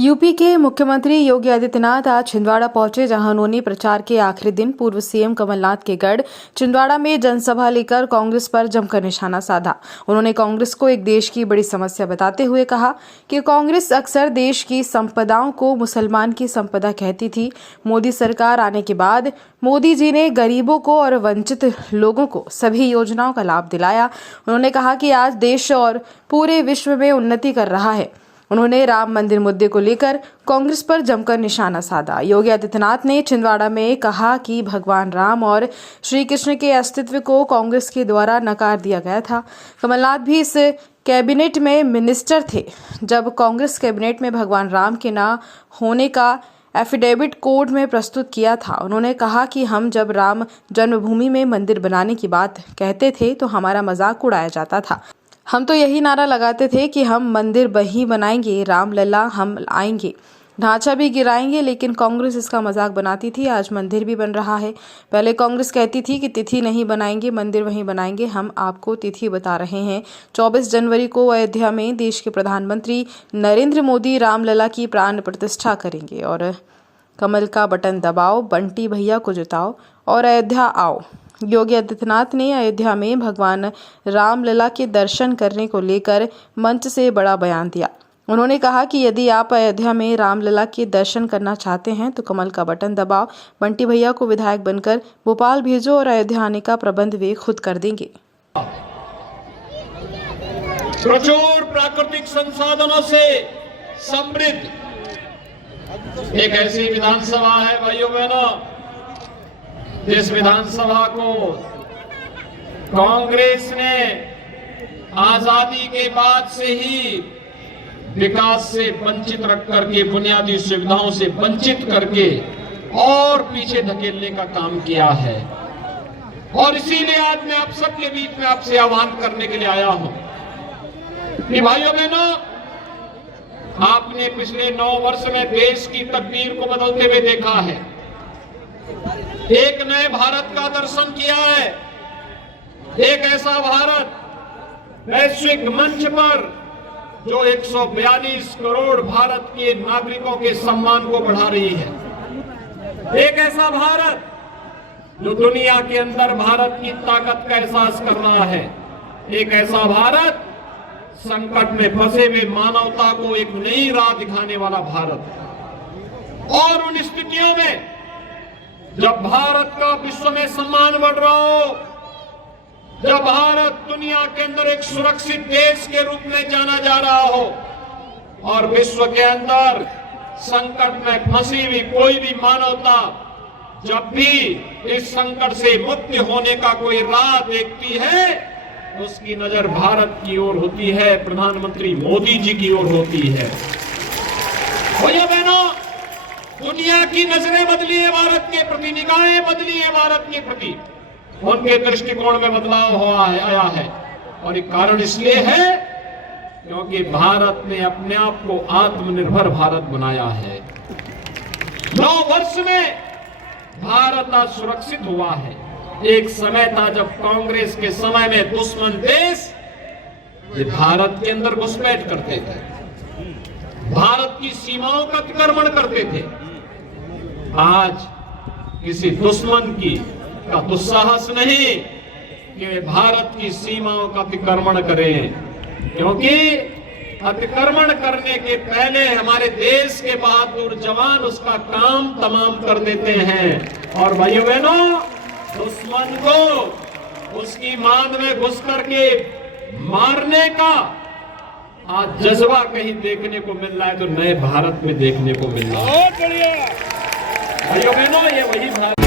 UP के मुख्यमंत्री योगी आदित्यनाथ आज छिंदवाड़ा पहुंचे, जहां उन्होंने प्रचार के आखिरी दिन पूर्व सीएम कमलनाथ के गढ़ छिंदवाड़ा में जनसभा लेकर कांग्रेस पर जमकर निशाना साधा। उन्होंने कांग्रेस को एक देश की बड़ी समस्या बताते हुए कहा कि कांग्रेस अक्सर देश की संपदाओं को मुसलमान की संपदा कहती थी। मोदी सरकार आने के बाद मोदी जी ने गरीबों को और वंचित लोगों को सभी योजनाओं का लाभ दिलाया। उन्होंने कहा कि आज देश और पूरे विश्व में उन्नति कर रहा है। उन्होंने राम मंदिर मुद्दे को लेकर कांग्रेस पर जमकर निशाना साधा। योगी आदित्यनाथ ने छिंदवाड़ा में कहा कि भगवान राम और श्री कृष्ण के अस्तित्व को कांग्रेस के द्वारा नकार दिया गया था। कमलनाथ भी इस कैबिनेट में मिनिस्टर थे जब कांग्रेस कैबिनेट में भगवान राम के न होने का एफिडेविट कोर्ट में प्रस्तुत किया था। उन्होंने कहा कि हम जब राम जन्मभूमि में मंदिर बनाने की बात कहते थे तो हमारा मजाक उड़ाया जाता था। हम तो यही नारा लगाते थे कि हम मंदिर वही बनाएंगे, राम लला हम आएंगे, ढांचा भी गिराएंगे, लेकिन कांग्रेस इसका मजाक बनाती थी। आज मंदिर भी बन रहा है। पहले कांग्रेस कहती थी कि तिथि नहीं बनाएंगे, मंदिर वहीं बनाएंगे। हम आपको तिथि बता रहे हैं। 24 जनवरी को अयोध्या में देश के प्रधानमंत्री नरेंद्र मोदी रामलला की प्राण प्रतिष्ठा करेंगे और कमल का बटन दबाओ, बंटी भैया को जिताओ और अयोध्या आओ। योगी आदित्यनाथ ने अयोध्या में भगवान रामलला के दर्शन करने को लेकर मंच से बड़ा बयान दिया। उन्होंने कहा कि यदि आप अयोध्या में रामलला के दर्शन करना चाहते हैं तो कमल का बटन दबाओ, बंटी भैया को विधायक बनकर भोपाल भेजो और अयोध्या आने का प्रबंध वे खुद कर देंगे। प्रचुर प्राकृतिक संसाधनों से समृद्ध एक ऐसी विधानसभा है भाइयों बहनों, जिस विधानसभा को कांग्रेस ने आजादी के बाद से ही विकास से वंचित रख करके, बुनियादी सुविधाओं से वंचित करके और पीछे धकेलने का काम किया है। और इसीलिए आज मैं आप सबके बीच में आपसे आह्वान करने के लिए आया हूं कि भाइयों बहनों, आपने पिछले 9 वर्ष में देश की तकदीर को बदलते हुए देखा है। एक नए भारत का दर्शन किया है। एक ऐसा भारत वैश्विक मंच पर जो 142 करोड़ भारत के नागरिकों के सम्मान को बढ़ा रही है। एक ऐसा भारत जो दुनिया के अंदर भारत की ताकत का एहसास कर रहा है। एक ऐसा भारत संकट में फंसे हुए मानवता को एक नई राह दिखाने वाला भारत। और उन स्थितियों में जब भारत का विश्व में सम्मान बढ़ रहा हो, जब भारत दुनिया के अंदर एक सुरक्षित देश के रूप में जाना जा रहा हो और विश्व के अंदर संकट में फंसी हुई कोई भी मानवता जब भी इस संकट से मुक्त होने का कोई राह देखती है, उसकी नजर भारत की ओर होती है, प्रधानमंत्री मोदी जी की ओर होती है। भैया बहनों, दुनिया की नजरें बदली है भारत के प्रति, निगाहें बदली है भारत के प्रति, उनके दृष्टिकोण में बदलाव आया है। और एक कारण इसलिए है क्योंकि भारत ने अपने आप को आत्मनिर्भर भारत बनाया है। 9 वर्ष में भारत आज सुरक्षित हुआ है। एक समय था जब कांग्रेस के समय में दुश्मन देश भारत के अंदर घुसपैठ करते थे, भारत की सीमाओं का अतिक्रमण करते थे। आज किसी दुश्मन का दुस्साहस नहीं कि वे भारत की सीमाओं का अतिक्रमण करें, क्योंकि अतिक्रमण करने के पहले हमारे देश के बहादुर जवान उसका काम तमाम कर देते हैं। और भाइयों बहनों, दुश्मन को उसकी मांद में घुस करके मारने का आज जज्बा कहीं देखने को मिल रहा है तो नए भारत में देखने को मिल रहा है। भाइयों बहनों, ये वही भारत